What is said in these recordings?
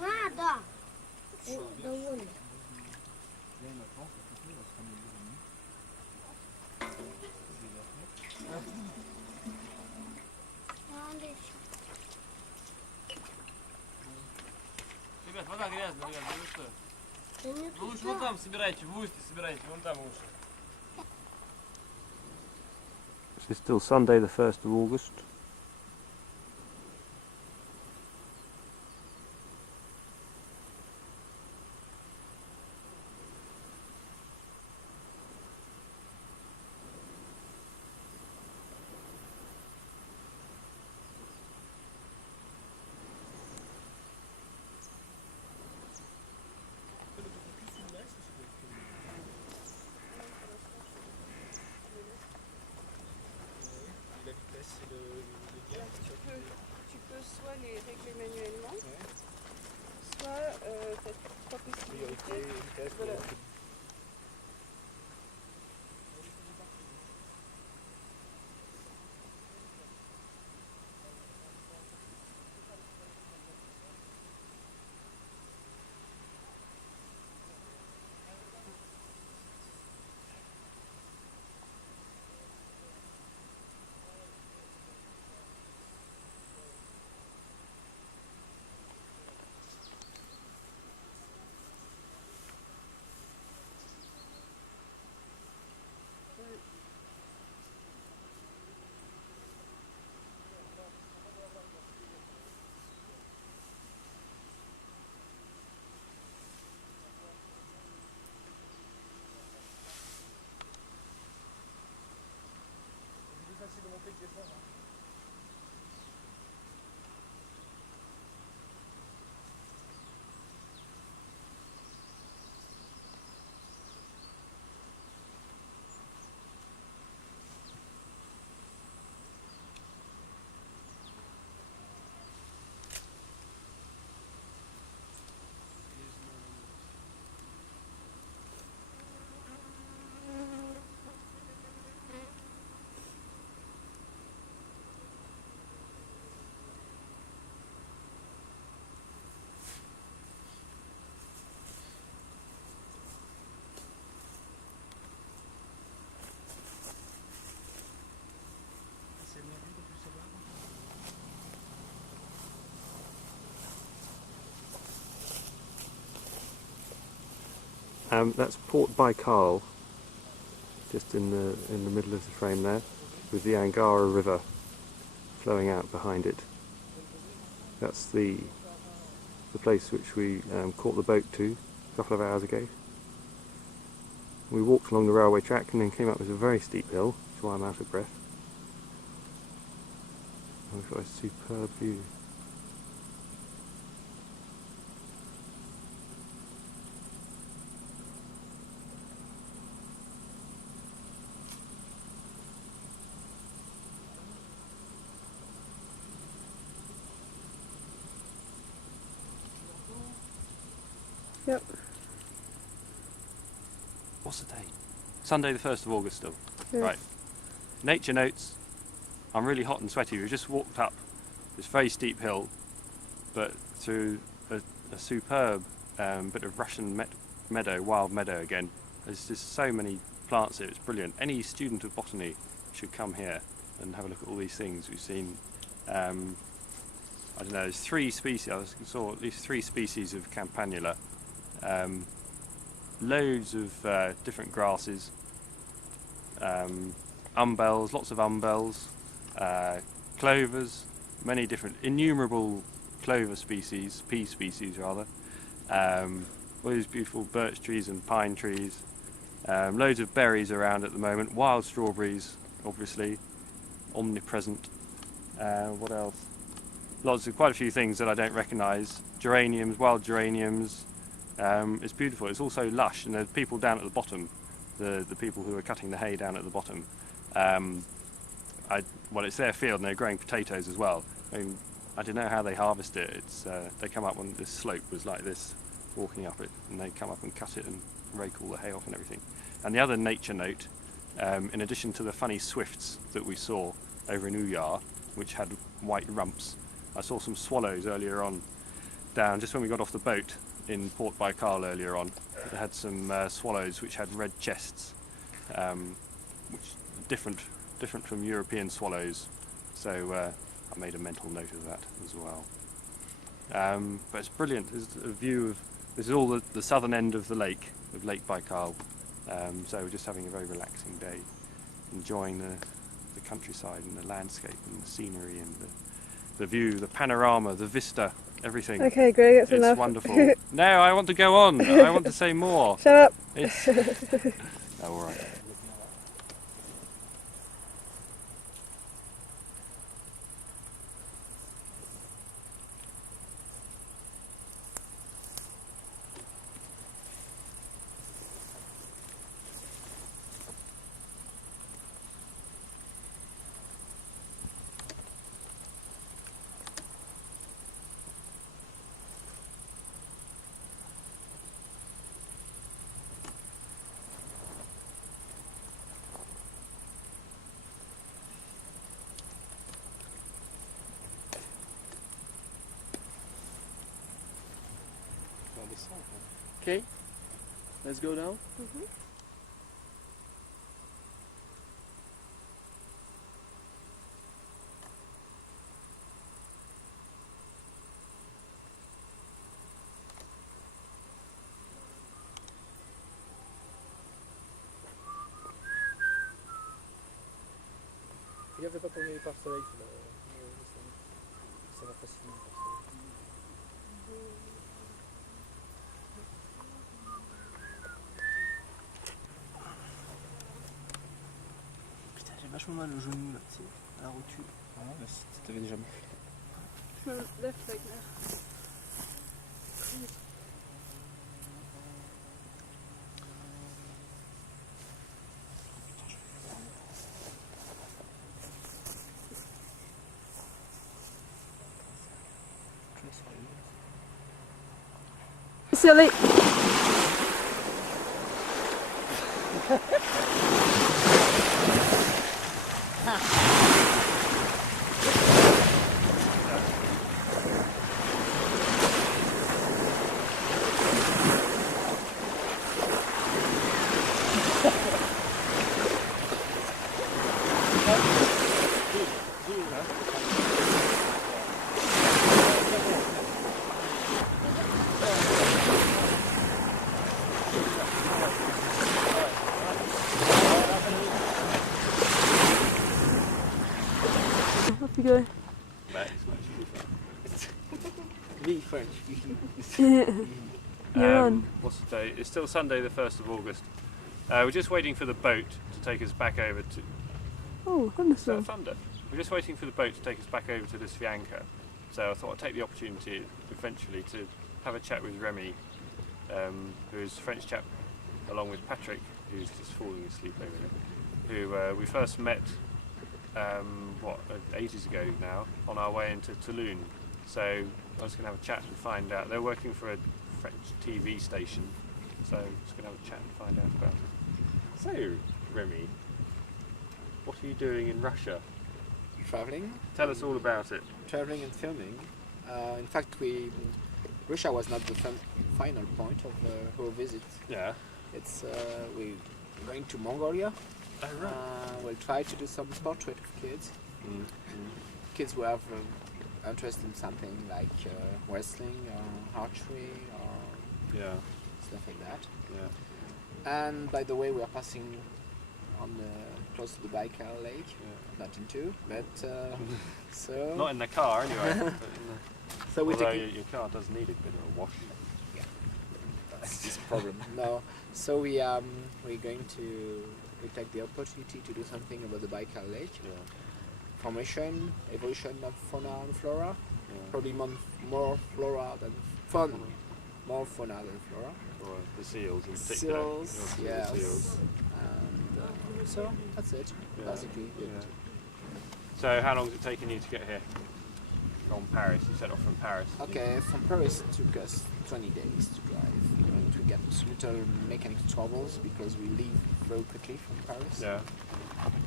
Nada. Довольно. Ребят, вода грязная, ребят, вы что? Вы лучше вон там собирайте, в устье собирайте, вон там лучше. It's still Sunday the 1st of August. Tu peux soit les régler manuellement, soit tu as trois possibilités. Voilà. That's Port Baikal, just in the middle of the frame there, with the Angara River flowing out behind it. That's the place which we caught the boat to a couple of hours ago. We walked along the railway track and then came up with a very steep hill, which is why I'm out of breath. And we've got a superb view. Yep. What's the date? Sunday the 1st of August still. Yeah. Right. Nature notes. I'm really hot and sweaty. We've just walked up this very steep hill, but through a superb bit of Russian meadow, wild meadow again. There's just so many plants here, it's brilliant. Any student of botany should come here and have a look at all these things we've seen. I don't know, there's 3 species, I saw at least 3 species of campanula. Loads of different grasses, umbels, lots of umbels, clovers, many different, innumerable clover species, pea species rather, all these beautiful birch trees and pine trees, loads of berries around at the moment, wild strawberries obviously, omnipresent. What else? Quite a few things that I don't recognise, geraniums, wild geraniums. It's beautiful, it's also lush, and there's people down at the bottom, the people who are cutting the hay down at the bottom. Well, it's their field and they're growing potatoes as well. I mean, I don't know how they harvest it. They come up when this slope was like this, walking up it, and they come up and cut it and rake all the hay off and everything. And the other nature note, in addition to the funny swifts that we saw over in Uyar, which had white rumps, I saw some swallows earlier on, down just when we got off the boat in Port Baikal earlier on. It had some swallows which had red chests, which are different from European swallows. So I made a mental note of that as well. But it's brilliant. There's a view of, this is all the southern end of the lake, of Lake Baikal. So we're just having a very relaxing day, enjoying the countryside and the landscape and the scenery and the view, the panorama, the vista, everything. Okay, Greg, that's enough. It's wonderful. No, I want to go on. I want to say more. Shut up. It's oh, all right. Okay, let's go now. Il avait pas tourné par soleil, ça va faciliter. Putain, j'ai vachement mal au genou là, tu sais, à la rotule. Ah, mais t'avais déjà mal. Je me lève avec l'air. Silly. Off you go. Really French. You're on. What's the day? It's still Sunday, the 1st of August. We're just waiting for the boat to take us back over to. Oh, Is that thunderstorm. thunder? We're just waiting for the boat to take us back over to the Svianka. So I thought I'd take the opportunity eventually to have a chat with Remy, who is a French chap, along with Patrick, who's just falling asleep over there, who we first met ages ago now, on our way into Toulon. So I was going to have a chat and find out. They're working for a French TV station, so I was going to have a chat and find out about it. So, Remy, what are you doing in Russia? Traveling. Tell us all about it. Traveling and filming. In fact, Russia was not the final point of our visit. Yeah. It's we're going to Mongolia. Oh, right. We'll try to do some portrait of kids. Kids who have interest in something like wrestling or archery or Yeah. stuff like that. Yeah. And by the way, we are passing on close to the Baikal Lake. Yeah. Not into, but so. Not in the car anyway. But So we although take your car does need a bit of a wash. that's this problem. No, so we're going to take the opportunity to do something about the Baikal Lake. Yeah. Formation, evolution of fauna and flora. Yeah. Probably more flora than fauna. More fauna than flora. Or the seals in particular. Seals, You'll see the yes. seals. And so that's it, Yeah. basically. Yeah. So how long has it taken you to get here? From Paris, you set off from Paris. Okay, from Paris it took us 20 days to drive. And we get little mechanical troubles because we leave very quickly from Paris. Yeah.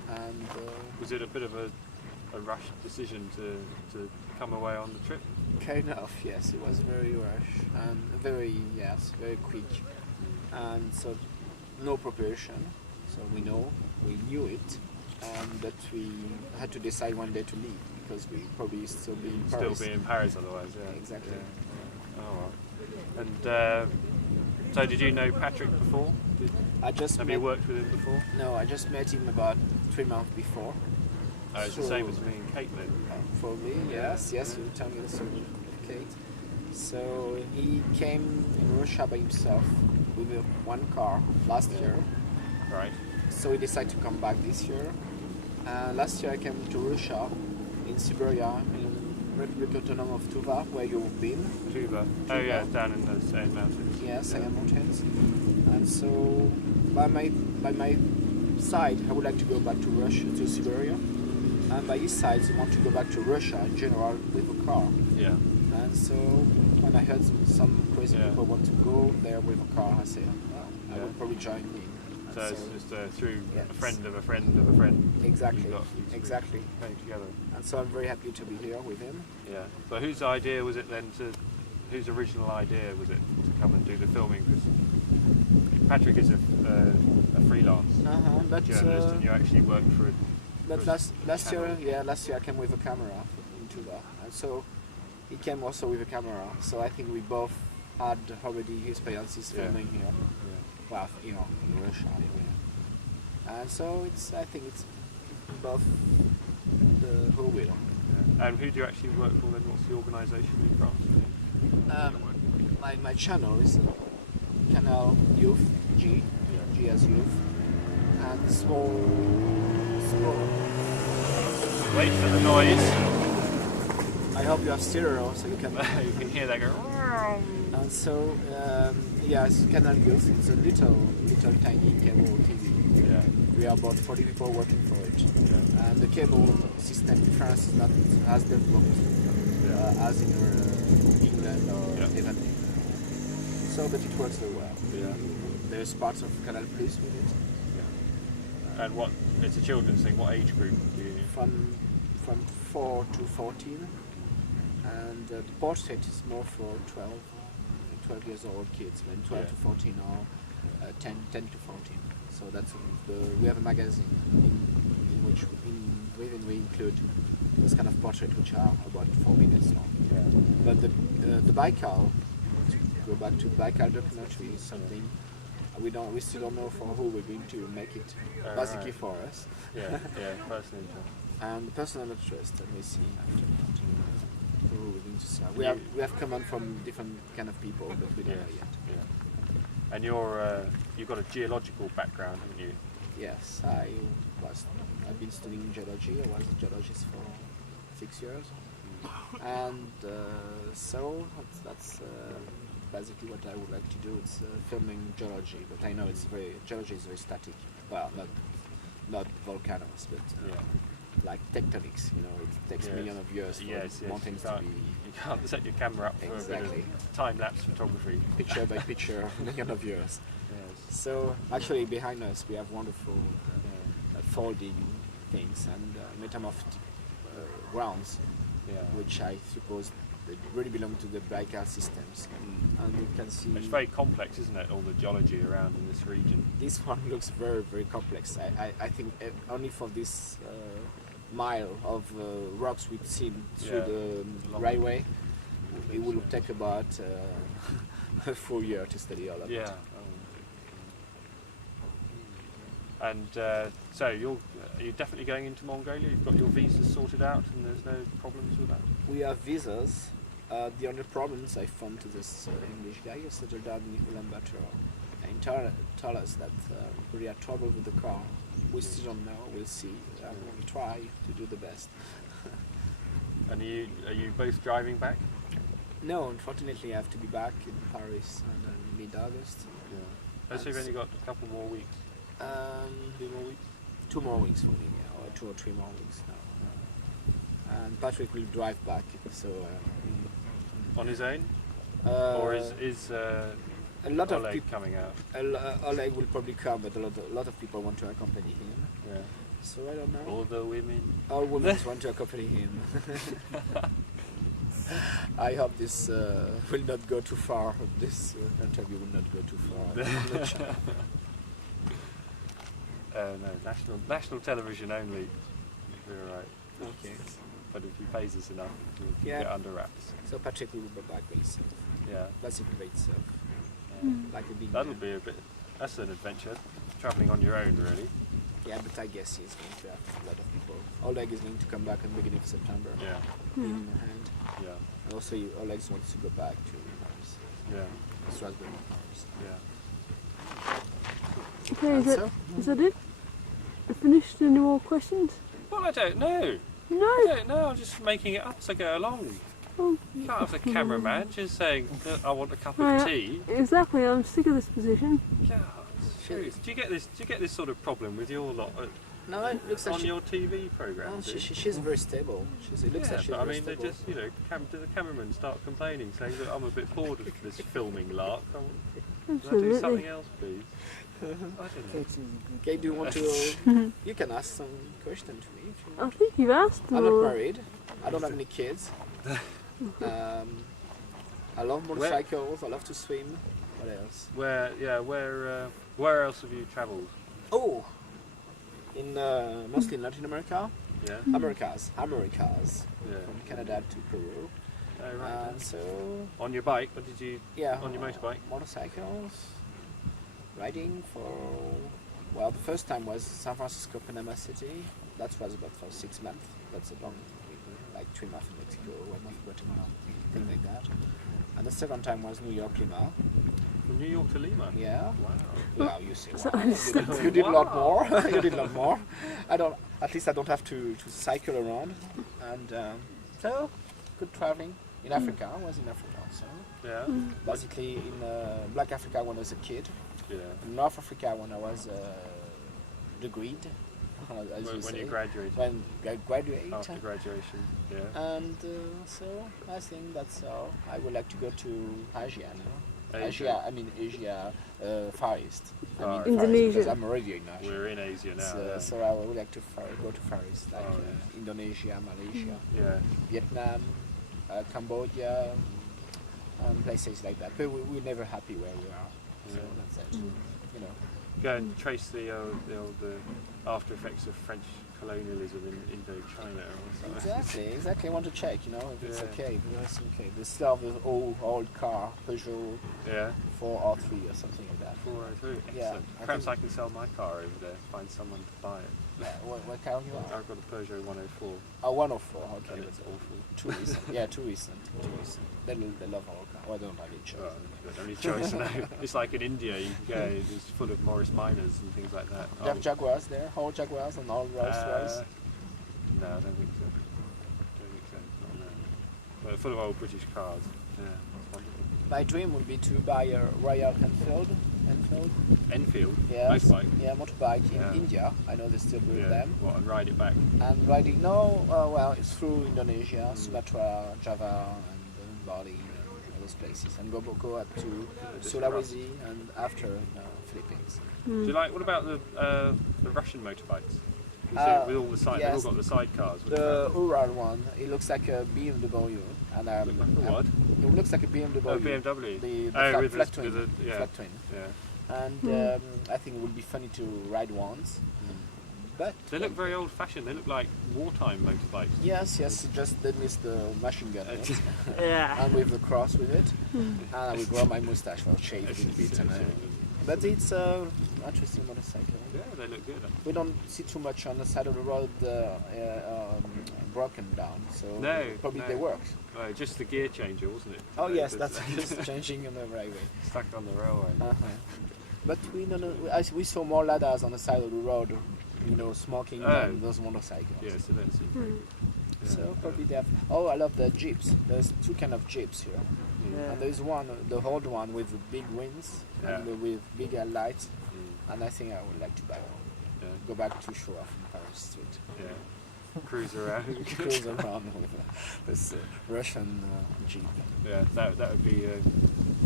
And Was it a bit of a a rushed decision to come away on the trip? Kind of, yes. It was very rush and very quick, and so no preparation. So we knew it, but we had to decide one day to leave because we probably still be in Paris. Still be in Paris otherwise, yeah. Exactly. Yeah. All right. And so did you know Patrick before? Have you worked with him before? No, I just met him about 3 months before. Oh, it's the same as me and Caitlin. Probably, yes, you tell me the story, Kate. So he came in Russia by himself with one car last year. Right. So we decided to come back this year. Last year I came to Russia, in Siberian, in Republic Autonomous of Tuva, where you've been. Tuva. Oh yeah, down in the Sand Mountains. Yes, Sand Mountains. And so by my side, I would like to go back to Russia, to Siberia. And by his side, he wants to go back to Russia in general with a car. Yeah. And so when I heard some crazy people want to go there with a car, I said, I would probably join him. So it's just through yes. a friend of a friend of a friend. Exactly. Exactly. Came together. And so I'm very happy to be here with him. Yeah. So whose idea was it then whose original idea was it to come and do the filming? Because Patrick is a freelance journalist, and you actually worked for a. But last year I came with a camera into that, and so he came also with a camera. So I think we both had already experiences filming here. Well, in Russia, and so I think it's both who will. Yeah. And who do you actually work for then? What's the organisation in France? My channel is Canal Youth, G as Youth, and small. Wait for the noise. I hope you have stereo so you can. You can hear that go. And so, it's Canal Youth. It's a little tiny cable TV. Yeah. We are about 40 people working for it. Yeah. And the cable system in France is not as developed as in England or even. So, but it works very well. Yeah. There's parts of Canal Plus with it. Yeah. And it's a children's thing. What age group do you? From 4 to 14. And the portrait is more for 12 years old kids, and 12 to 14 or 10 to 14. So that's we have a magazine in which we include this kind of portrait, which are about 4 minutes long. Yeah. But the Baikal, to go back to the Baikal documentary, is something we still don't know for who we're going to make it. Basically right. For us. Yeah, personal interest. And personal interest, and we see after that. We have comment from different kind of people, but we don't know yet. Yeah. And you've got a geological background, haven't you? Yes, I've been studying geology. I was a geologist for 6 years, and so that's basically what I would like to do. It's filming geology, but I know geology is very static. Well, not volcanoes, but. Like tectonics, it takes millions of years for mountains to be... You can't set your camera up for a bit of time-lapse photography. Picture by picture, millions of years. Yes. So, actually behind us we have wonderful folding things and metamorphed grounds, which I suppose they really belong to the Baikal systems. And you can see... It's very complex, isn't it, all the geology around in this region? This one looks very, very complex. I think only for this mile of rocks we've seen through the railway, it will take about a full year to study all of it. And so you're definitely going into Mongolia? You've got your visas sorted out and there's no problems with that? We have visas. The only problems I found to this English guy who settled down in Ulaanbaatar and told us that we had trouble with the car. We still don't know, we'll see. We'll try to do the best. And are you both driving back? No, unfortunately I have to be back in Paris in mid-August. Yeah. So you've only got a couple more weeks? 2 more weeks? 2 more weeks for me, or 2 or 3 more weeks now. And Patrick will drive back, so... on his own? Or is a lot Oleg of people coming out? Oleg will probably come, but a lot of people want to accompany him. Yeah. So I don't know. All the women. All women want to accompany him. I hope this will not go too far. This interview will not go too far. I'm not sure. No, national television only. You're right. Okay. But if he pays us enough, we'll keep Yeah. it under wraps. So Patrick will be back very soon. Yeah. That's a great stuff. Like a big That'll be a bit. That's an adventure. Travelling on your own, really. Yeah, but I guess he's going to have a lot of people. Oleg is going to come back at the beginning of September. Yeah. In hand. Yeah. And also Oleg wants to go back to Paris. Yeah. Strasbourg, Paris. Yeah. Okay, And so? is that it? Finished? Any more questions? Well, I don't know. No. I don't know. I'm just making it up as I go along. Oh, You can't have the cameraman just saying, "I want a cup Right. of tea." exactly. I'm sick of this position. Yeah, it's true. Do you get this? Do you get this sort of problem with your lot No, it looks like on your TV programs? she's very stable. It looks Yeah, like she's but I very mean, they stable. just, do the cameramen start complaining, saying that I'm a bit bored of this filming lark? Can I do Absolutely. something else, please? I don't know. Okay, do you want to... you can ask some question to me if you I want. think you've asked. I'm not or- married. I don't have any kids. I love motorcycles. I love to swim. What else? Where else have you travelled? Oh! In mostly in Latin America. Yeah. Americas. Yeah. From Canada to Peru. Oh, right. And so... On your bike, or did you? Yeah. On your motorbike? Motorcycles. Riding for... Well, the first time was San Francisco, Panama City. That was about for 6 months. That's a long, like 3 months in Mexico, 1 month Guatemala, things like that. And the second time was New York, Lima. From New York to Lima? Yeah. Wow. Well, you see, So- wow. You did a lot more. You did a lot more. At least I don't have to cycle around. And so, good traveling. In Africa, I was in Africa also. Yeah. Basically in Black Africa when I was a kid. Yeah. In North Africa when I was degreed, as you When say. you graduated. When I graduate. After graduation. Yeah. And so I think that's all. I would like to go to Asia now. Asia. Asia, Far East. Far Far East. East, Indonesia. because I'm already in Asia. We're in Asia now. So, so I would like to go to Far East, like Oh, yeah. Indonesia, Malaysia, Yeah. Vietnam, Cambodia, and places like that. But we're never happy where we are. So Yeah. that's it. You know. Go and trace the old after effects of French colonialism in Indochina or something. Exactly. I want to check, if it's Yeah. okay. It's okay. The stuff with old car, Peugeot Yeah. 403 or something like that. 403. Yeah, Excellent. I Perhaps think- I can sell my car over there. Find someone to buy it. Yeah, what car you are? I've got a Peugeot 104. Oh, 104. Okay, And but it's awful. too recent. Yeah, too recent. They love our car. Well, they don't have any choice. Well, the only choice now. It's like in India, you can go, it's full of Morris Minors and things like that. They have Jaguars there, all Jaguars and all Rolls Royce. No, I don't think so. Not now. But full of old British cars. Yeah, that's wonderful. My dream would be to buy a Royal Enfield. Enfield, Yes. motorbike. Yeah, motorbike in Yeah. India. I know they still build Yeah. them. What, and ride it back? And riding, no, well, it's through Indonesia, Sumatra, Java, and Bali, and all those places. And go up to Sulawesi and after Philippines. Do you like? What about the Russian motorbikes? With all the side, yes. they've all got the sidecars. The Ural one, it looks like a BMW. And What? it looks like a BMW. Oh, BMW. The with flat the- twin. with the- yeah. Flat twin. Yeah. And I think it would be funny to ride once. But They look very old-fashioned. They look like wartime motorbikes. yes, just they miss the machine gun in it. Yeah. And with the cross with it. And I will grow my moustache for shave a little bit. But it's an interesting motorcycle. Yeah, they look good. We don't see too much on the side of the road broken down, so No, probably no. they work. Just the gear changer, wasn't it? Oh yes, That's- that's changing on the railway. stuck on the railway. But we don't know. We saw more ladders on the side of the road, smoking than those motorcycles. Yeah, so that's it. Yeah. So probably they have. Oh, I love the jeeps. There's two kind of jeeps here. And there's one, the old one with the big wings and with bigger lights. And I think I would like to buy one. Yeah. Go back to show off in Paris Street. Yeah. Cruise around. Cruise around with this Russian jeep. Yeah, that would be a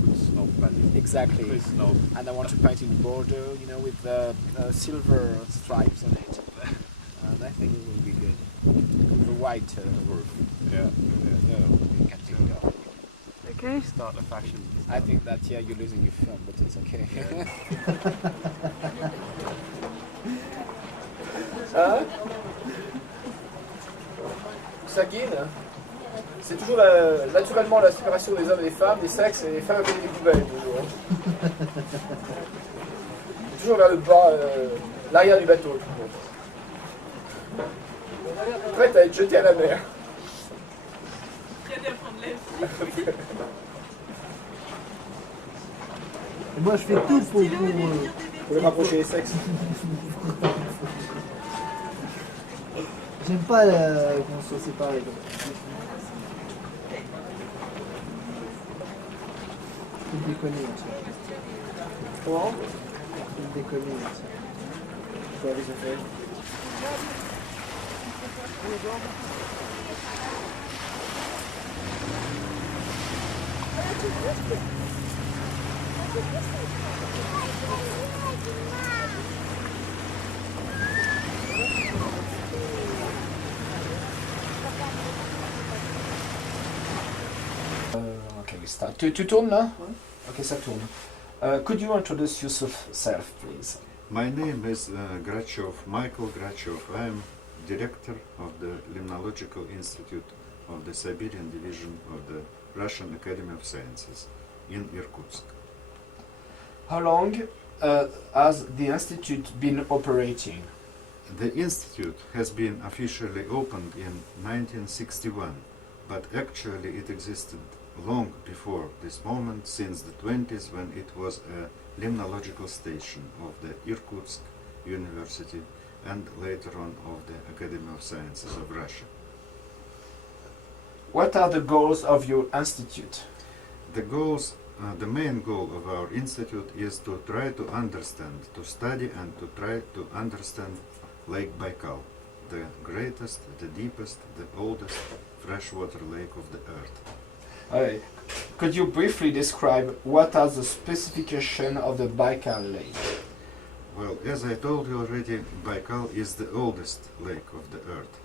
good snob value. Exactly. Good snob. And I want to paint in border, with silver stripes on it. and I think it will be good. The white roof, Yeah. you can take it off. Okay. Start the fashion. I think that you're losing your film, but it's okay. Hein? Sakine, c'est toujours naturellement la séparation des hommes et des femmes, des sexes, et les femmes avec des poubelles toujours. Toujours vers le bas, l'arrière du bateau. Toujours. Prête à être jeté à la mer. Et moi je fais tout pour les rapprocher les sexes. J'aime pas qu'on soit séparés comme ça. Faut déconner là-dessus. Comment? Faut déconner là-dessus. Quoi les affaires? Okay, we start. Tu tournes là? Ok, ça tourne. Could you introduce yourself, please? My name is Michael Grachov. I am director of the Limnological Institute of the Siberian Division of the Russian Academy of Sciences in Irkutsk. How long has the institute been operating? The institute has been officially opened in 1961, but actually it existed long before this moment, since the 20s, when it was a limnological station of the Irkutsk University and later on of the Academy of Sciences of Russia. What are the goals of your institute? The main goal of our institute is to try to understand, to study and to try to understand Lake Baikal, the greatest, the deepest, the oldest freshwater lake of the earth. Could you briefly describe what are the specifications of the Baikal lake? Well, as I told you already, Baikal is the oldest lake of the earth.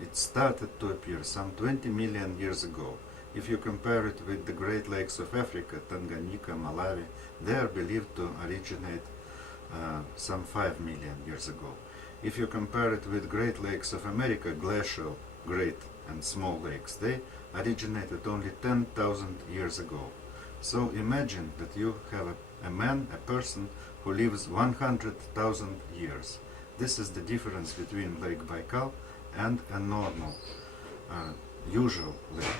It started to appear some 20 million years ago. If you compare it with the Great Lakes of Africa, Tanganyika, Malawi, they are believed to originate some 5 million years ago. If you compare it with Great Lakes of America, glacial, great and small lakes, they originated only 10,000 years ago. So imagine that you have a person who lives 100,000 years. This is the difference between Lake Baikal and a normal, usual lake.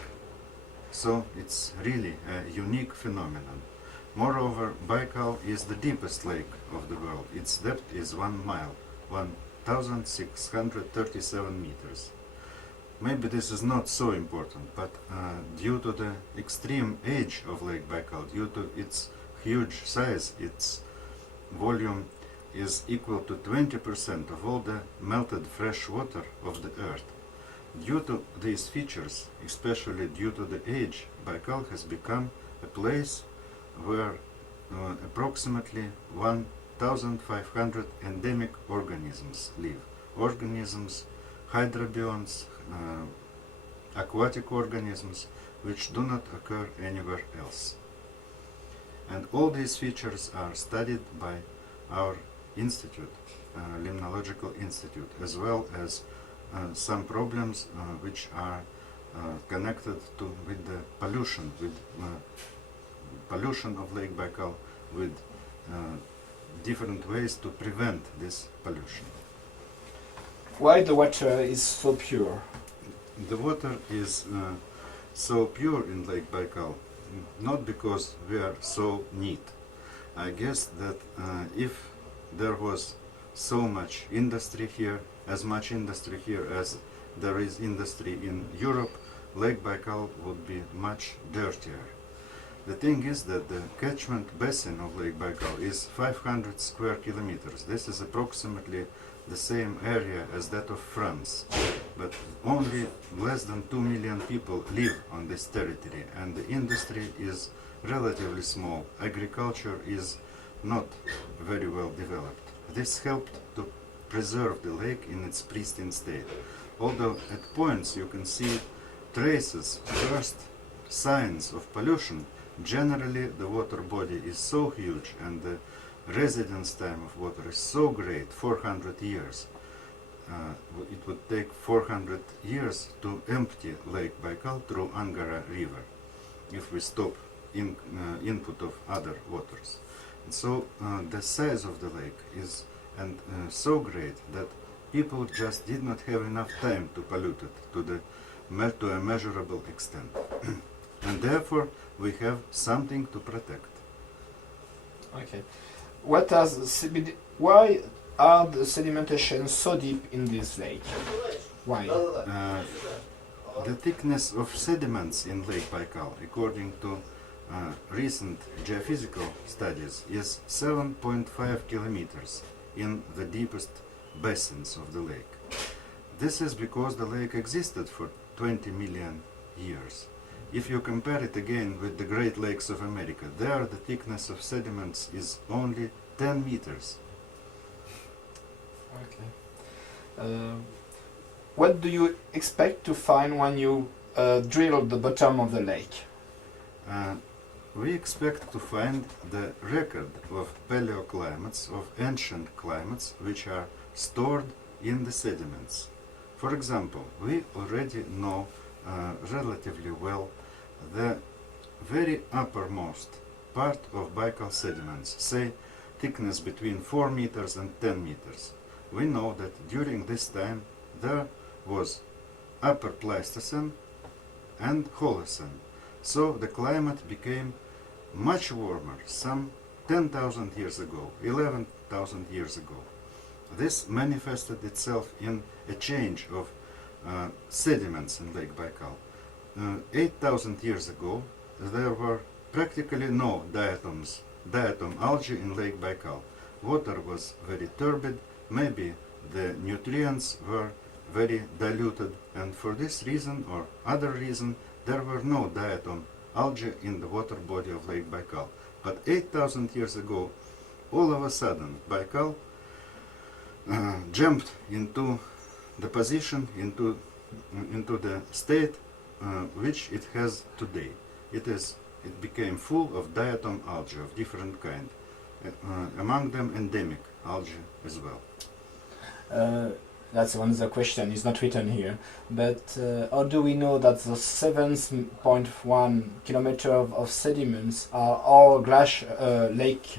So it's really a unique phenomenon. Moreover, Baikal is the deepest lake of the world. Its depth is 1 mile, 1,637 meters. Maybe this is not so important, but due to the extreme age of Lake Baikal, due to its huge size, its volume is equal to 20% of all the melted fresh water of the earth. Due to these features, especially due to the age, Baikal has become a place where approximately 1,500 endemic organisms live. Organisms, hydrobionts, aquatic organisms, which do not occur anywhere else. And all these features are studied by our institute, Limnological Institute, as well as some problems which are connected with the pollution, pollution of Lake Baikal, with different ways to prevent this pollution. Why the water is so pure? The water is so pure in Lake Baikal, not because we are so neat. I guess that if there was so much industry here, as much industry here as there is industry in Europe, Lake Baikal would be much dirtier. The thing is that the catchment basin of Lake Baikal is 500 square kilometers. This is approximately the same area as that of France, but only less than 2 million people live on this territory, and the industry is relatively small. Agriculture is not very well developed. This helped to preserve the lake in its pristine state. Although at points you can see traces, first signs of pollution, generally the water body is so huge and the residence time of water is so great, 400 years. It would take 400 years to empty Lake Baikal through Angara River if we stop input of other waters. And so the size of the lake is so great that people just did not have enough time to pollute it to a measurable extent. And therefore we have something to protect. Okay. Why are the sedimentations so deep in this lake? Why? The thickness of sediments in Lake Baikal, according to recent geophysical studies, is 7.5 kilometers in the deepest basins of the lake. This is because the lake existed for 20 million years. If you compare it again with the Great Lakes of America, there the thickness of sediments is only 10 meters. Okay. What do you expect to find when you drill the bottom of the lake? We expect to find the record of paleoclimates, of ancient climates, which are stored in the sediments. For example, we already know relatively well the very uppermost part of Baikal sediments, say thickness between 4 meters and 10 meters. We know that during this time there was Upper Pleistocene and Holocene, so the climate became much warmer some 10,000 years ago, 11,000 years ago. This manifested itself in a change of sediments in Lake Baikal. 8,000 years ago there were practically no diatom algae in Lake Baikal. Water was very turbid, maybe the nutrients were very diluted, and for this reason or other reason there were no diatom algae in the water body of Lake Baikal. But 8,000 years ago, all of a sudden, Baikal jumped into the position, into the state which it has today. It became full of diatom algae of different kind, among them endemic algae as well. That's another question, it's not written here, but how do we know that the 7.1 kilometer of sediments are all lake?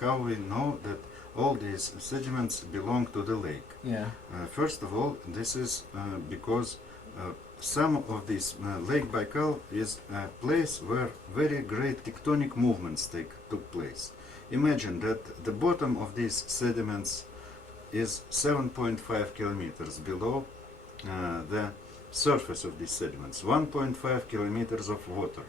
How we know that all these sediments belong to the lake? Yeah. First of all, this is because some of this Lake Baikal is a place where very great tectonic movements took place. Imagine that the bottom of these sediments is 7.5 kilometers below the surface of these sediments. 1.5 kilometers of water.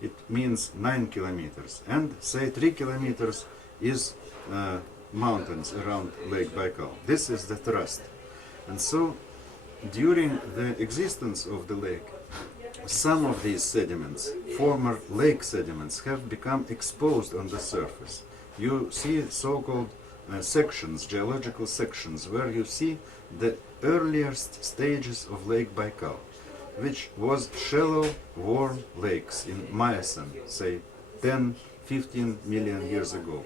It means 9 kilometers. And say 3 kilometers is mountains around Lake Baikal. This is the thrust. And so during the existence of the lake, some of these sediments, former lake sediments, have become exposed on the surface. You see so-called sections, geological sections, where you see the earliest stages of Lake Baikal, which was shallow, warm lakes in Miocene, say 10-15 million years ago.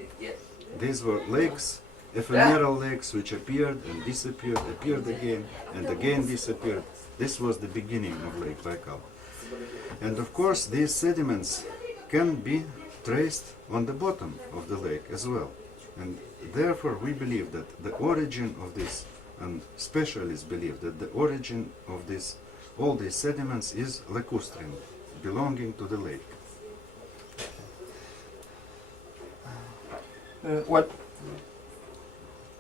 These were lakes, ephemeral lakes, which appeared and disappeared, appeared again and again disappeared. This was the beginning of Lake Baikal. And of course these sediments can be traced on the bottom of the lake as well. And therefore we believe that the origin of this, and specialists believe that the origin of all these sediments is lacustrine, belonging to the lake. What?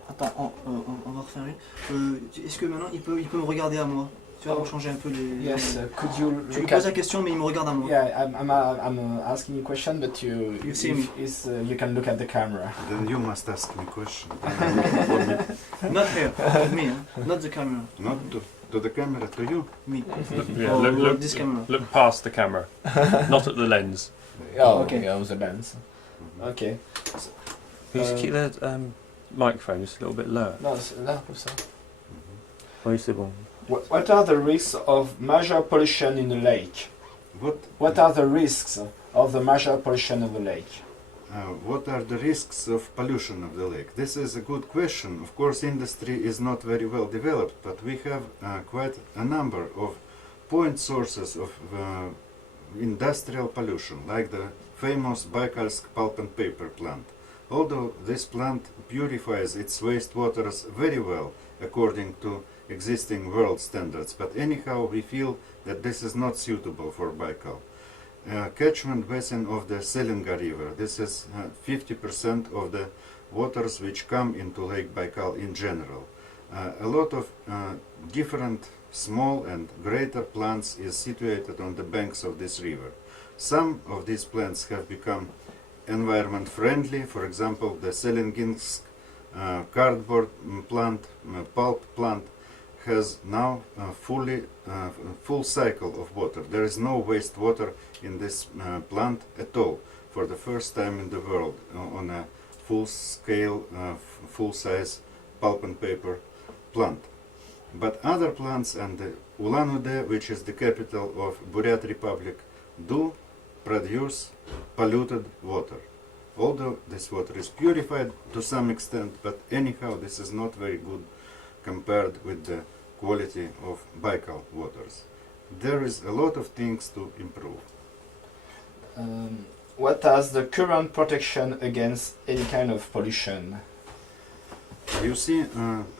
Attends, on va refaire une. Est-ce que maintenant il peut me regarder à moi? Tu vois, pour changer un peu les. Yes, could you Tu lui poses la question, mais il me regarde à moi. Yeah, I'm asking you a question, but You see me. You can look at the camera. Then you must ask me a question. Not here, me, not the camera. Not to the camera, to you. Me. Yeah, Or look, this camera. look past the camera, not at the lens. Oh, Okay. okay, that was a lens. Okay. Can you just keep the microphone just a little bit lower. Non, c'est là, comme ça. Oui, c'est bon. What are the risks of major pollution in the lake? What are the risks of the major pollution of the lake? What are the risks of pollution of the lake? This is a good question. Of course, industry is not very well developed, but we have quite a number of point sources of industrial pollution, like the famous Baikalsk pulp and paper plant. Although this plant purifies its wastewaters very well according to existing world standards, but anyhow we feel that this is not suitable for Baikal. Catchment basin of the Selenga River. This is 50% of the waters which come into Lake Baikal in general. A lot of different small and greater plants is situated on the banks of this river. Some of these plants have become environment friendly. For example, the Selenginsk cardboard plant, pulp plant, has now full cycle of water. There is no wastewater in this plant at all, for the first time in the world on a full-scale, full-size pulp and paper plant. But other plants and the Ulan-Ude, which is the capital of Buryat Republic, do produce polluted water. Although this water is purified to some extent, but anyhow this is not very good compared with the quality of Baikal waters. There is a lot of things to improve. What is the current protection against any kind of pollution? You see,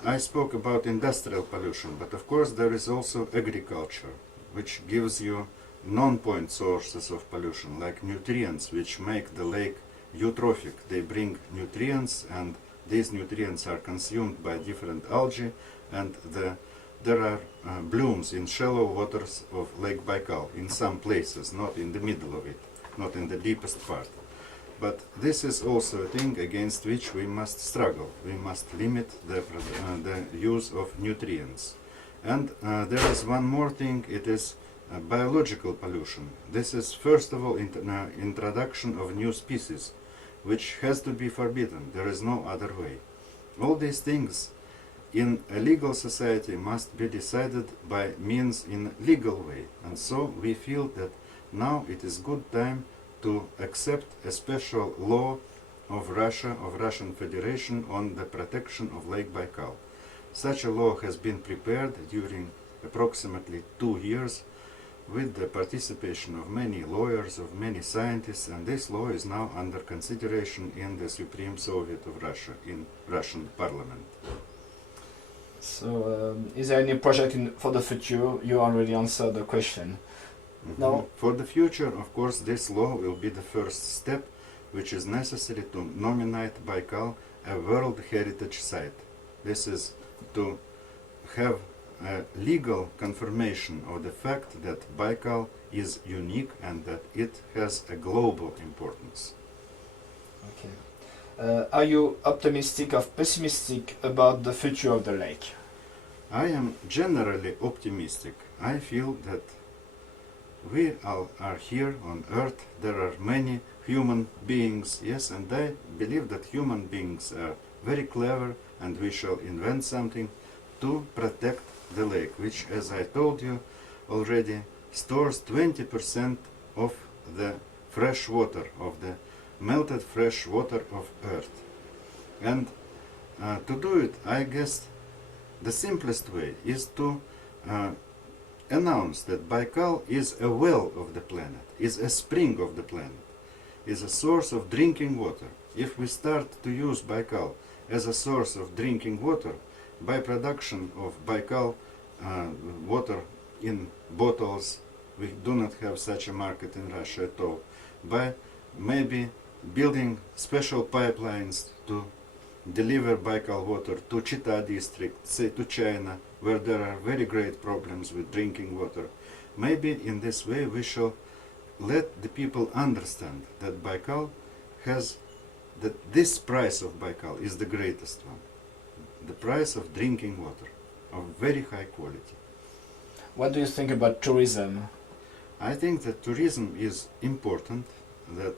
I spoke about industrial pollution, but of course there is also agriculture, which gives you non-point sources of pollution, like nutrients, which make the lake eutrophic. They bring nutrients, and these nutrients are consumed by different algae, and there are blooms in shallow waters of Lake Baikal, in some places, not in the middle of it, not in the deepest part. But this is also a thing against which we must struggle. We must limit the use of nutrients. And there is one more thing, it is biological pollution. This is first of all introduction of new species, which has to be forbidden. There is no other way. All these things in a legal society must be decided by means in legal way. And so we feel that now it is good time to accept a special law of Russia, of Russian Federation, on the protection of Lake Baikal. Such a law has been prepared during approximately 2 years with the participation of many lawyers, of many scientists, and this law is now under consideration in the Supreme Soviet of Russia, in Russian Parliament. So, is there any project for the future? You already answered the question. No. For the future, of course, this law will be the first step, which is necessary to nominate Baikal a World Heritage Site. This is to have a legal confirmation of the fact that Baikal is unique and that it has a global importance. Okay. Are you optimistic or pessimistic about the future of the lake? I am generally optimistic. I feel that we all are here on Earth. There are many human beings, yes, and I believe that human beings are very clever, and we shall invent something to protect the lake, which, as I told you already, stores 20% of the fresh water, of the melted fresh water of Earth. And to do it, I guess the simplest way is to announce that Baikal is a well of the planet, is a spring of the planet, is a source of drinking water. If we start to use Baikal as a source of drinking water, by production of Baikal water in bottles, we do not have such a market in Russia at all, by maybe building special pipelines to deliver Baikal water to Chita district, say to China, where there are very great problems with drinking water. Maybe in this way we shall let the people understand that Baikal has, that this price of Baikal is the greatest one. The price of drinking water of very high quality. What do you think about tourism? I think that tourism is important, that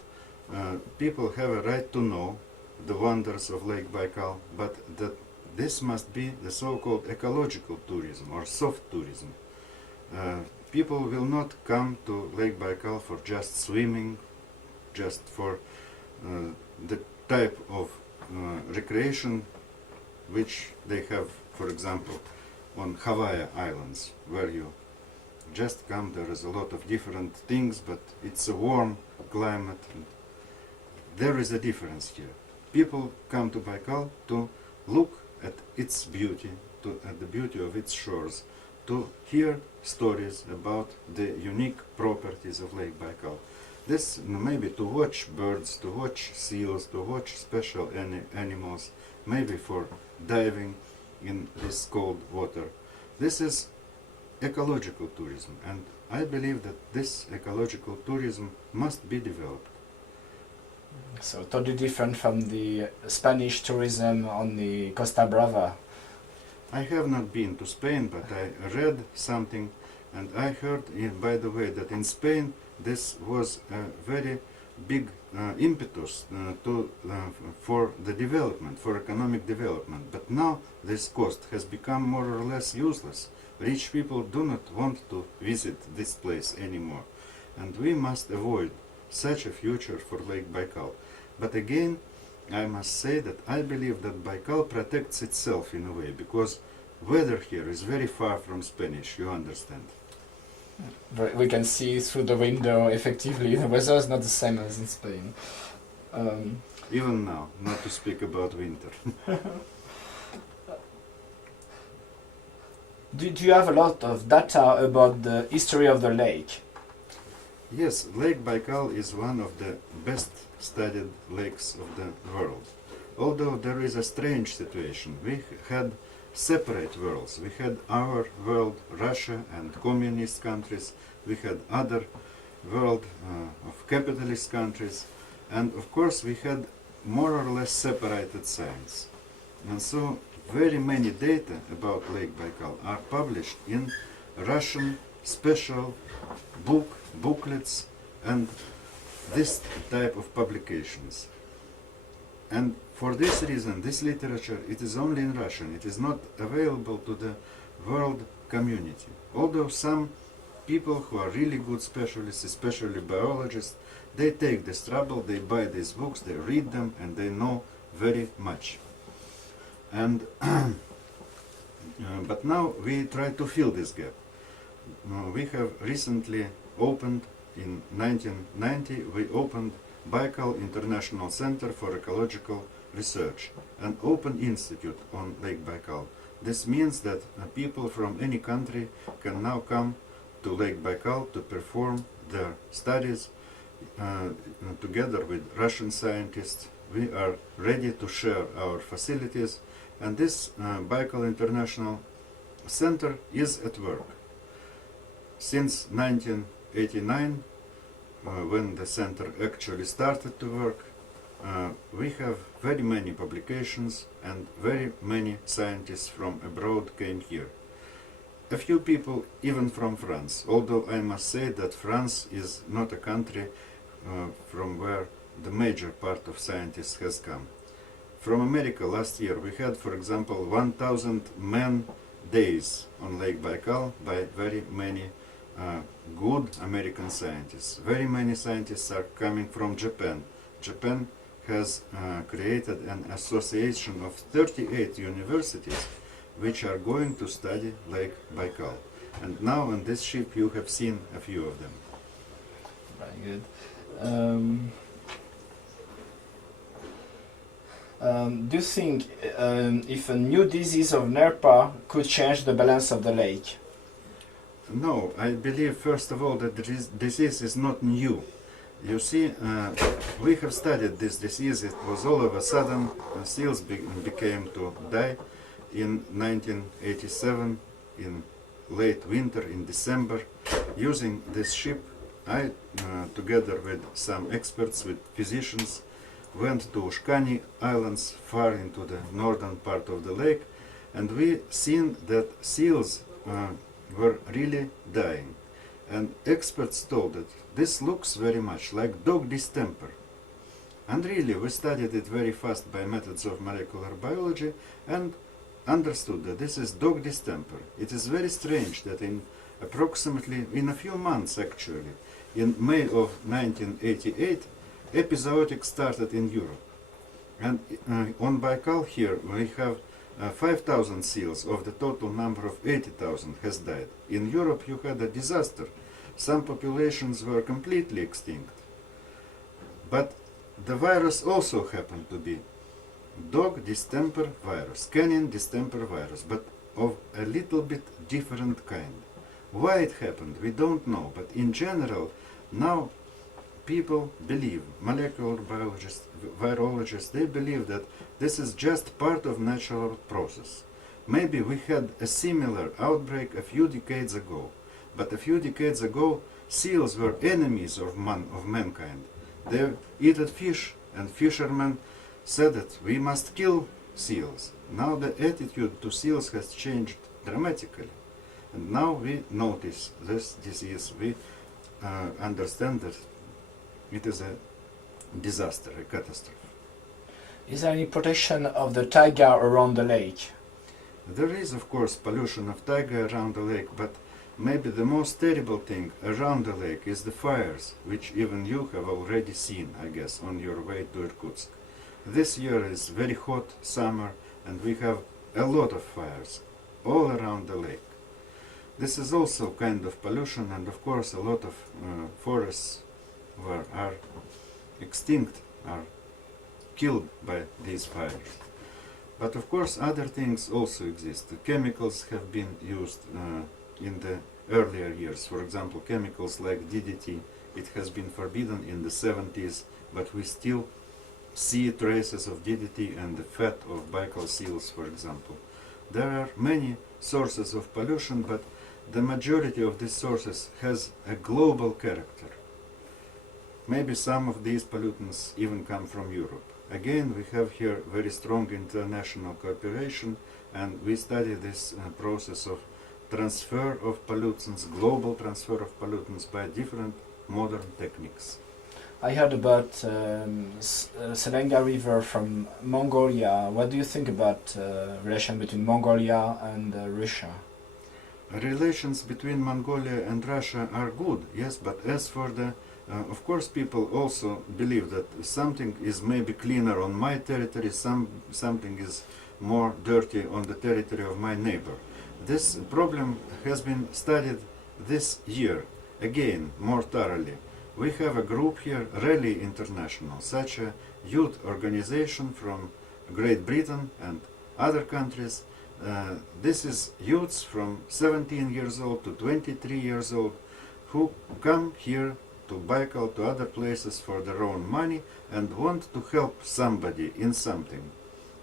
people have a right to know the wonders of Lake Baikal, but that this must be the so-called ecological tourism or soft tourism. People will not come to Lake Baikal for just swimming, just for the type of recreation which they have, for example, on Hawaii Islands, where you just come. There is a lot of different things, but it's a warm climate. And there is a difference here. People come to Baikal to look at its beauty, at the beauty of its shores, to hear stories about the unique properties of Lake Baikal. This maybe to watch birds, to watch seals, to watch special animals, maybe for diving in this cold water. This is ecological tourism, and I believe that this ecological tourism must be developed. So totally different from the Spanish tourism on the Costa Brava. I have not been to Spain, but I read something, and I heard, by the way, that in Spain this was a very big impetus for the development, for economic development. But now this coast has become more or less useless. Rich people do not want to visit this place anymore, and we must avoid such a future for Lake Baikal. But again, I must say that I believe that Baikal protects itself in a way, because weather here is very far from Spanish, you understand. But we can see through the window, effectively, the weather is not the same as in Spain. Even now, not to speak about winter. Do you have a lot of data about the history of the lake? Yes, Lake Baikal is one of the best studied lakes of the world. Although there is a strange situation, we had separate worlds. We had our world, Russia and communist countries. We had other world of capitalist countries. And of course we had more or less separated science. And so very many data about Lake Baikal are published in Russian special booklets and this type of publications. And for this reason, this literature, it is only in Russian. It is not available to the world community. Although some people who are really good specialists, especially biologists, they take this trouble, they buy these books, they read them, and they know very much. And but now we try to fill this gap. We have recently opened, in 1990, we opened Baikal International Center for Ecological Research, an open institute on Lake Baikal. This means that people from any country can now come to Lake Baikal to perform their studies together with Russian scientists. We are ready to share our facilities, and this Baikal International Center is at work. Since 1989, when the center actually started to work, we have very many publications and very many scientists from abroad came here. A few people even from France, although I must say that France is not a country from where the major part of scientists has come. From America last year we had, for example, 1,000 man days on Lake Baikal by very many good American scientists. Very many scientists are coming from Japan. Japan has created an association of 38 universities which are going to study Lake Baikal. And now on this ship you have seen a few of them. Very good. Do you think if a new disease of NERPA could change the balance of the lake? No, I believe first of all that this disease is not new. You see, we have studied this disease. It was all of a sudden, seals became to die in 1987, in late winter, in December. Using this ship, I, together with some experts, with physicians, went to Ushkani Islands, far into the northern part of the lake, and we seen that seals were really dying. And experts told that this looks very much like dog distemper. And really, we studied it very fast by methods of molecular biology and understood that this is dog distemper. It is very strange that in a few months actually, in May of 1988, epizootic started in Europe. And on Baikal here we have 5,000 seals of the total number of 80,000 has died. In Europe you had a disaster. Some populations were completely extinct. But the virus also happened to be dog distemper virus, canine distemper virus, but of a little bit different kind. Why it happened, we don't know, but in general, now people believe, molecular biologists, virologists, they believe that this is just part of natural process. Maybe we had a similar outbreak a few decades ago, but a few decades ago, seals were enemies of mankind. They eat fish, and fishermen said that we must kill seals. Now the attitude to seals has changed dramatically. And now we notice this disease, we understand that it is a disaster, a catastrophe. Is there any protection of the taiga around the lake? There is, of course, pollution of taiga around the lake, but maybe the most terrible thing around the lake is the fires, which even you have already seen, I guess, on your way to Irkutsk. This year is very hot summer, and we have a lot of fires all around the lake. This is also kind of pollution, and of course a lot of forests are extinct, are killed by these fires. But of course other things also exist. The chemicals have been used in the earlier years. For example, chemicals like DDT, it has been forbidden in the 70s, but we still see traces of DDT and the fat of Baikal seals, for example. There are many sources of pollution, but the majority of these sources has a global character. Maybe some of these pollutants even come from Europe. Again, we have here very strong international cooperation, and we study this process of transfer of pollutants, global transfer of pollutants by different modern techniques. I heard about Selenga River from Mongolia. What do you think about relation between Mongolia and Russia? Relations between Mongolia and Russia are good, yes, but as for the of course people also believe that something is maybe cleaner on my territory, something is more dirty on the territory of my neighbor. This problem has been studied this year, again, more thoroughly. We have a group here, Raleigh International, such a youth organization from Great Britain and other countries. This is youths from 17 years old to 23 years old who come here to Baikal, to other places for their own money and want to help somebody in something.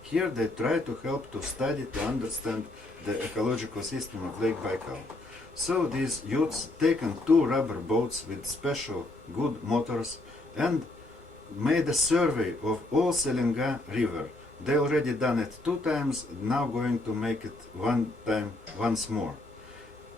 Here they try to help to study, to understand the ecological system of Lake Baikal. So these youths taken 2 rubber boats with special good motors and made a survey of all Selenga River. They already done it 2 times, now going to make it 1 time once more.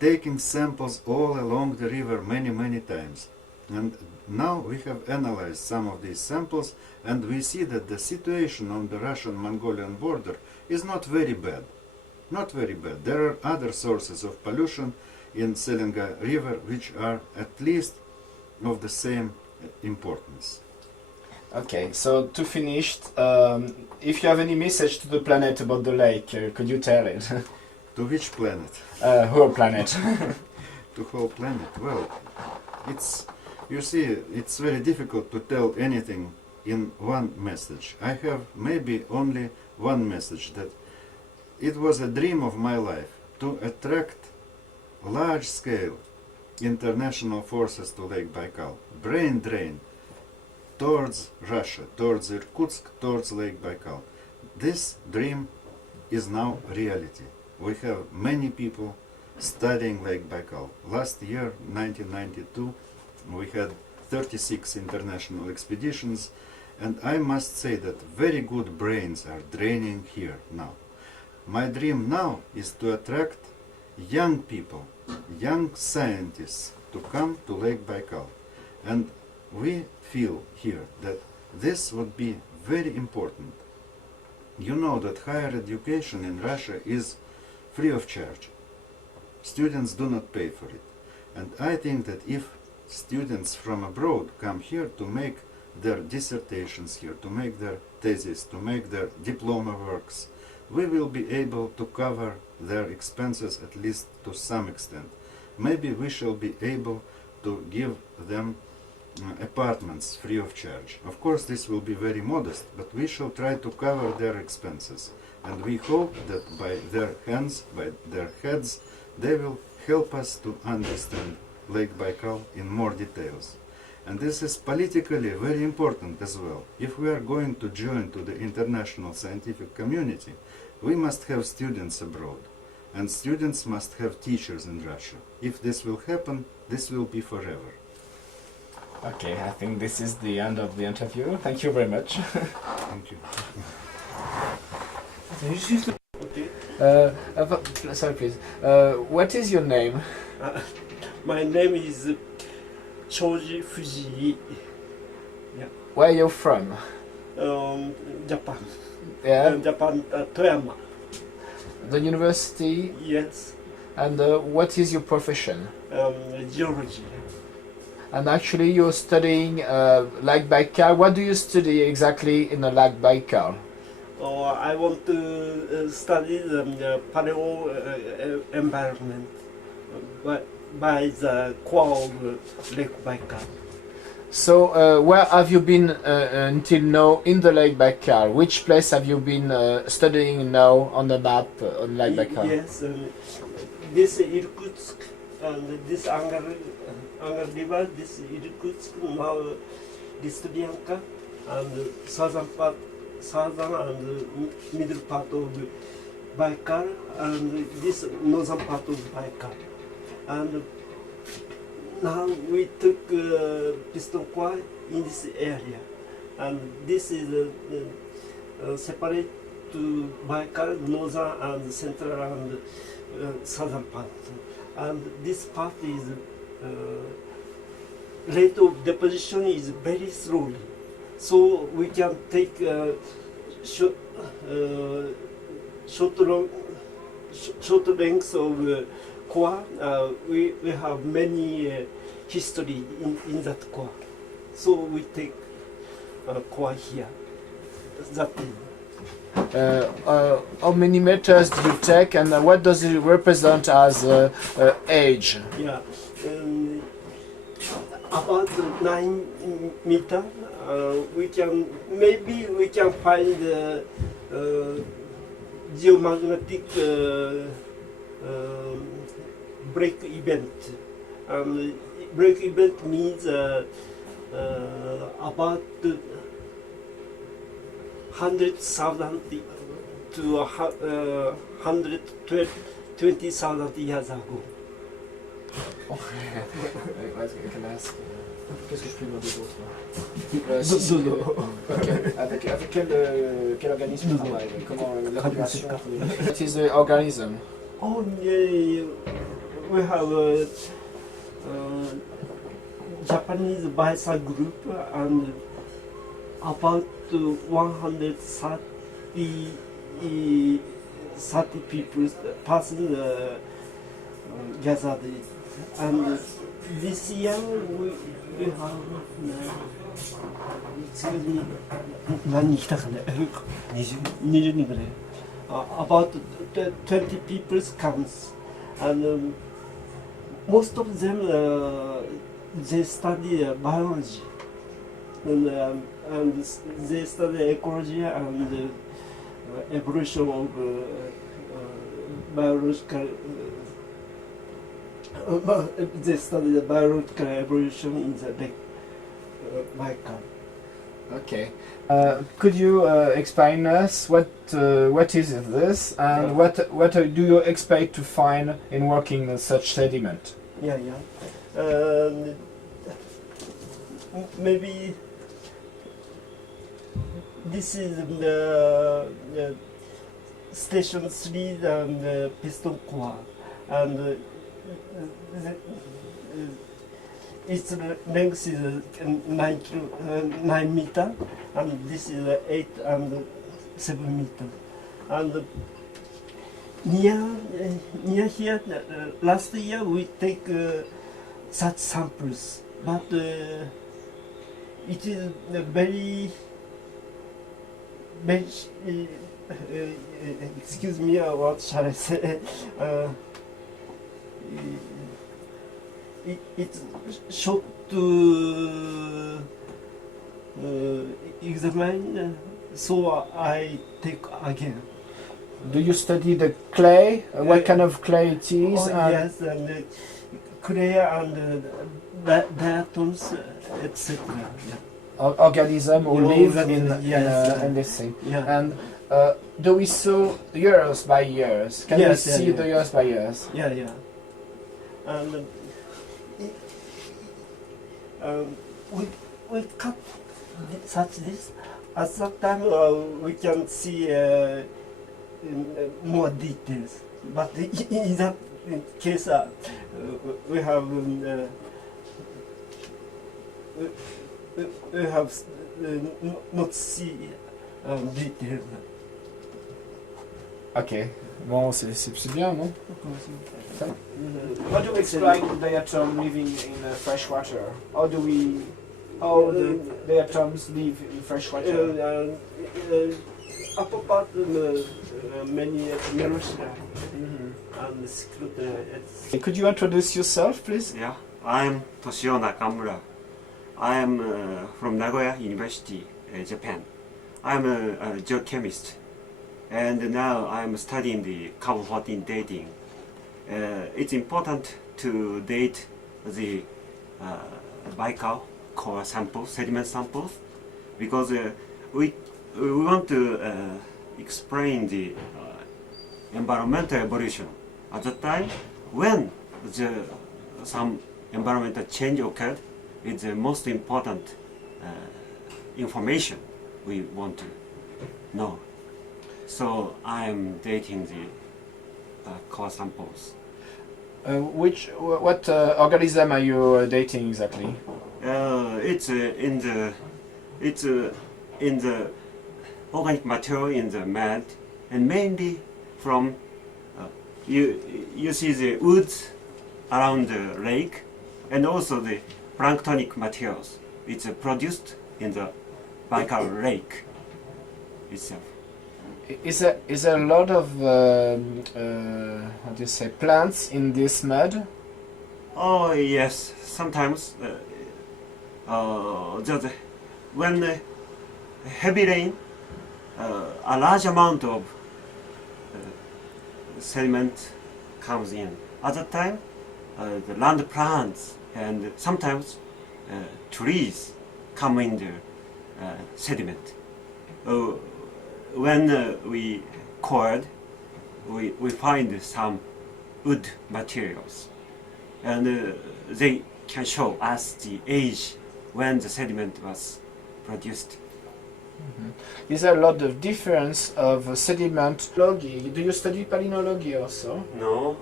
Taking samples all along the river many times. And now we have analyzed some of these samples, and we see that the situation on the Russian-Mongolian border is not very bad. Not very bad. There are other sources of pollution in Selenga River which are at least of the same importance. Okay, so to finish, if you have any message to the planet about the lake, could you tell it? To which planet? Whole planet. To whole planet. Well, you see, it's very difficult to tell anything in one message. I have maybe only one message, that it was a dream of my life to attract large-scale international forces to Lake Baikal, brain drain towards Russia, towards Irkutsk, towards Lake Baikal. This dream is now reality. We have many people studying Lake Baikal. Last year, 1992, we had 36 international expeditions, and I must say that very good brains are draining here now. My dream now is to attract young people, young scientists to come to Lake Baikal. And we feel here that this would be very important. You know that higher education in Russia is free of charge. Students do not pay for it. And I think that if students from abroad come here to make their dissertations here, to make their thesis, to make their diploma works, we will be able to cover their expenses at least to some extent. Maybe we shall be able to give them apartments free of charge. Of course, this will be very modest, but we shall try to cover their expenses. And we hope that by their hands, by their heads, they will help us to understand Lake Baikal in more details. And this is politically very important as well. If we are going to join to the international scientific community, we must have students abroad. And students must have teachers in Russia. If this will happen, this will be forever. Okay, I think this is the end of the interview. Thank you very much. Thank you. Sorry, please. What is your name? My name is Shoji Fujii, Where are you from? Japan. Yeah, Japan, Toyama. the university. Yes, And what is your profession? geology. And actually, you're studying Lake Baikal. What do you study exactly in the Lake Baikal? I want to study the paleo environment by the core of Lake Baikal. So, where have you been until now in the Lake Baikal? Which place have you been studying now on the map on Lake Baikal? Yes, this Irkutsk and this Angar River, this Irkutsk, now this Lyanka, and southern and middle part of Baikal, and this northern part of Baikal. And now we took piston core in this area, and this is separate to Baikal, northern and central and southern part. And this part is rate of deposition is very slowly, so we can take short lengths of core. We have many history in that core, so we take core here. That how many meters do you take, and what does it represent as age? yeah, about 9 meter. We can find geomagnetic break event. Break event means about 100,000 to 120,000 years ago. Can I ask? Qu'est-ce que je peux demander d'autre? Avec quel organisme tu travailles? Comment la radiation? What is the organism? Oh, yeah, we have Japanese Baikal group and about 130 persons gathered. And this year we have, excuse me, 何人来たかね20人ぐらい about 20 people comes, and most of them they study biology, and they study ecology and evolution of biological. They study the biological evolution in the Lake Baikal. Okay. Could you explain us what is this, and what do you expect to find in working with such sediment? Yeah. Maybe this is the station 3 and piston core, and its length is 9 meter, and this is 8 and 7 meter. And near here, last year we take such samples, but it is very excuse me, what shall I say? It's short to examine, so I take again. Do you study the clay? What kind of clay it is? Oh, yes, and clay and diatoms, etc. Yeah. Organism who live Yes, in this thing. Yeah. And do we saw years by years? Can Yes, we yeah, see yeah. the years by years? Yeah, yeah. And we cut such this. At that time we can see more details. But in that case, we have not see details. Ok. Bon, c'est bien, non? How do we explain diatom living in fresh water? How do we... How the diatoms live in fresh water? Upper part many Merosia and secret. Could you introduce yourself, please? Yeah, I'm Toshio Nakamura. I am from Nagoya University, Japan. I'm a geochemist, and now I'm studying the carbon-14 dating. It's important to date the Baikal core samples, sediment samples, because we want to explain the environmental evolution at the time when some environmental change occurred. It's the most important information we want to know. So I am dating the core samples. What organism are you dating exactly? It's in the organic material in the mud, and mainly from you see the woods around the lake, and also the planktonic materials. It's produced in the Baikal lake itself. Is there a lot of how do you say, plants in this mud? Oh yes, sometimes when heavy rain, a large amount of sediment comes in. At that time, the land plants and sometimes trees come in the sediment. When we cored, we find some wood materials, and they can show us the age when the sediment was produced. Is there a lot of difference of sediment? Do you study palynology also? No,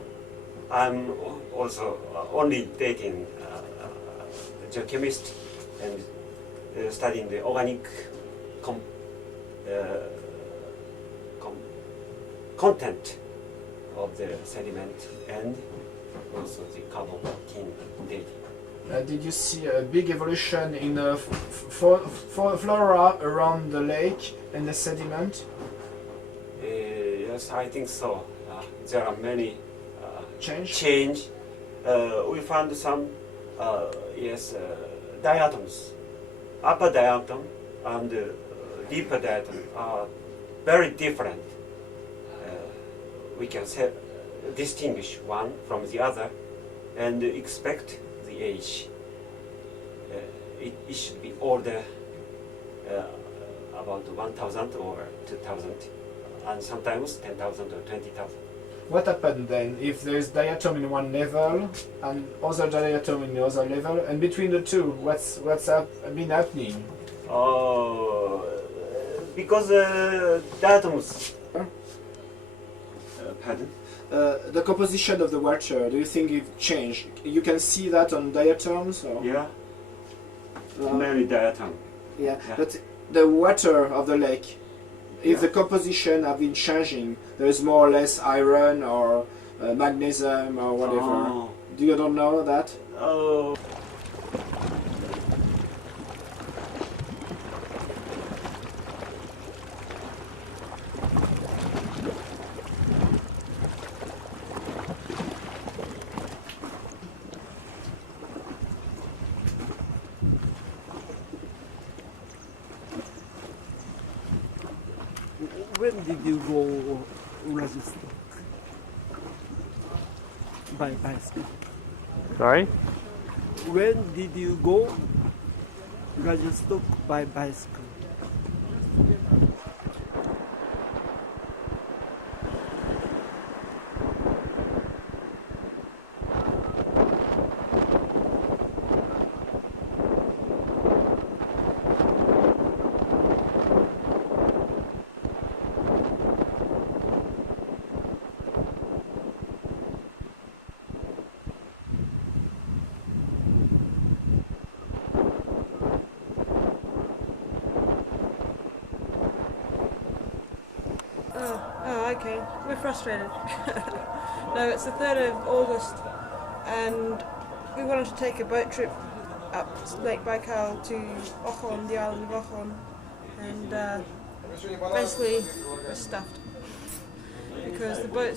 I'm also only dating geochemist and studying the organic content of the sediment and also the carbon-14 dating. Did you see a big evolution in flora around the lake and the sediment? Yes, I think so. There are many change. We found some diatoms. Upper diatom and deeper diatom are very different. We can distinguish one from the other and expect the age. It should be older, about 1,000 or 2,000, and sometimes 10,000 or 20,000. What happened then if there is diatom in one level and other diatom in the other level, and between the two, what's been happening? Because diatoms. Pardon. the composition of the water, do you think it changed? You can see that on diatoms? Or? Yeah, many diatom. Yeah, Yeah. but the water of the lake, if the composition have been changing, there is more or less iron or magnesium or whatever. Oh. Do you don't know that? Oh. When did you go register? By bicycle. Sorry? When did you go register by bicycle? Oh, okay. We're frustrated. No, it's the 3rd of August and we wanted to take a boat trip up Lake Baikal to Ochon, the island of Ochon, and basically we're stuffed because the boat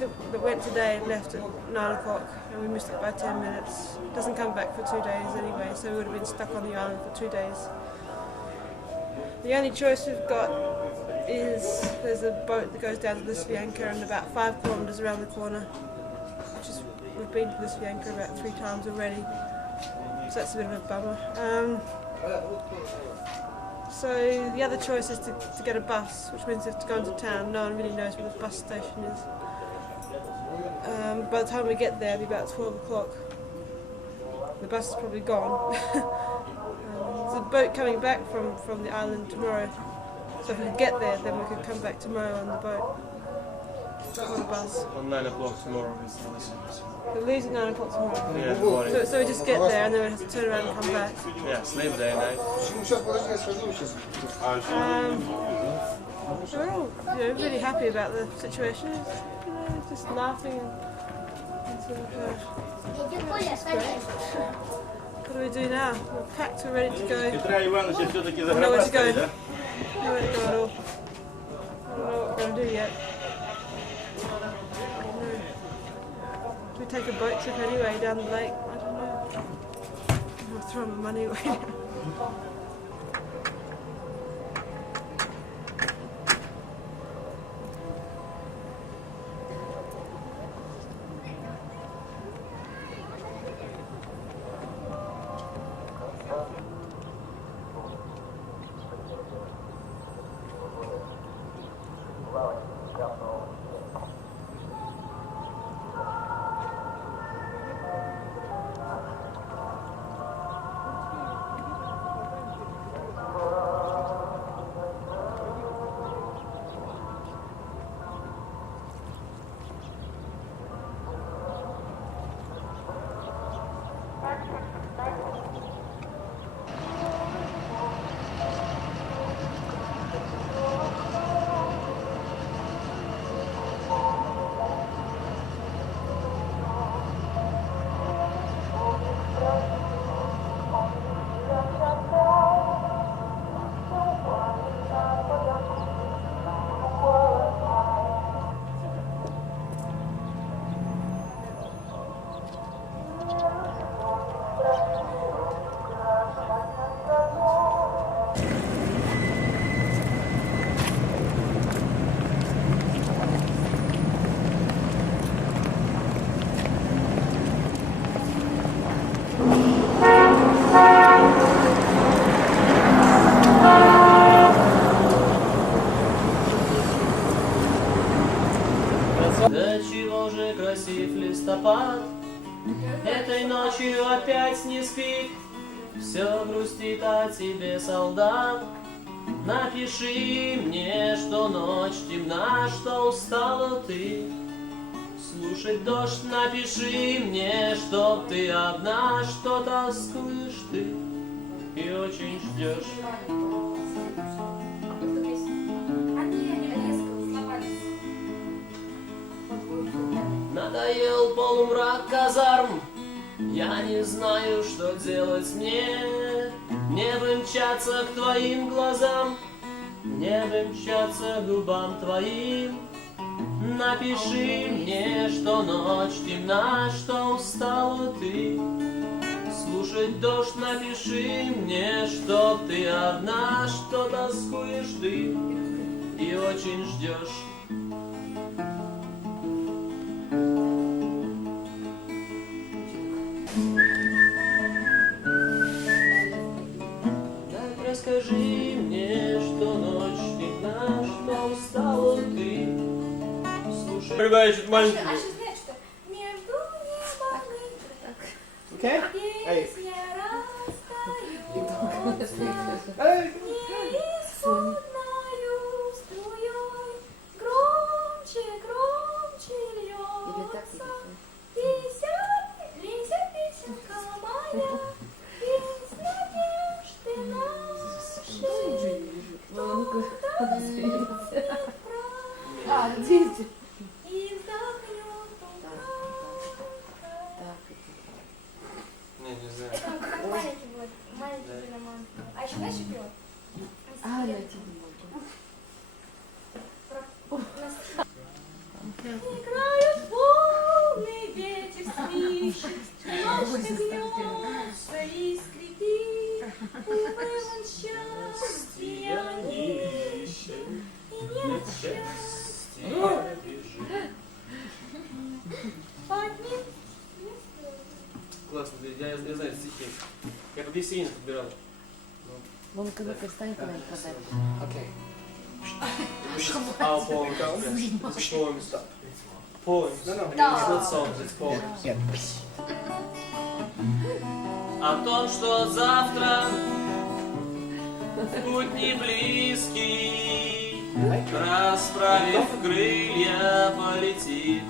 that went today left at 9 o'clock and we missed it by 10 minutes. It doesn't come back for 2 days anyway, so we would have been stuck on the island for 2 days. The only choice we've got is there's a boat that goes down to Siberian and about 5 kilometres around the corner. We've been to Siberian about 3 times already, so that's a bit of a bummer. So the other choice is to get a bus, which means we have to go into town. No one really knows where the bus station is. By the time we get there, it'll be about 12 o'clock. The bus is probably gone. There's a boat coming back from the island tomorrow, so if we could get there, then we could come back tomorrow on the boat. On the bus. On 9 o'clock tomorrow. We're leaving at 9 o'clock tomorrow. Yeah, in the morning. So we just get there and then we have to turn around and come back. Yeah, sleep day and night. So we're all really happy about the situation. Just laughing and sort of, it's great. What do we do now? We're packed, we're ready to go. Nowhere to go. Nowhere to go at all. I don't know what we're going to do yet. Do we take a boat trip anyway down the lake? I don't know. I'll throw my money away now. Да чего же красив листопад, этой ночью опять не спит, все грустит о тебе, солдат. Напиши мне, что ночь темна, что устала ты слушать дождь. Напиши мне, что ты одна, что тоскуешь ты и очень ждешь. Надоел полумрак казарм, я не знаю, что делать мне. Мне бы мчаться к твоим глазам, мне бы мчаться к губам твоим. Напиши мне, что ночь темна, что устала ты слушать дождь. Напиши мне, что ты одна, что тоскуешь ты и очень ждешь. Так расскажи мне, что ночь темна, что устала ты слушать. Прибавить маленький. А еще знаешь, что между небом и Okay? Hey. песня расстается неисходною струей, громче, громче льется песенка моя, песня мечты нашей, и вздохнет Не, не знаю. это он как маленький будет, маленький роман. А еще знаешь, что пел? Играют волны, ветер свищет, ложка гнется и скрипит. Увы, он счастья не ищет, и нет счастья. Подним. Классно, я знаю стихи. Я по песне подбирал. Вон когда перестань когда подать. Okay. Our poems. Poems. Poems. No, no. It's not songs, it's poems. Yeah. О том, что завтра путь не близкий, расправив крылья, полетит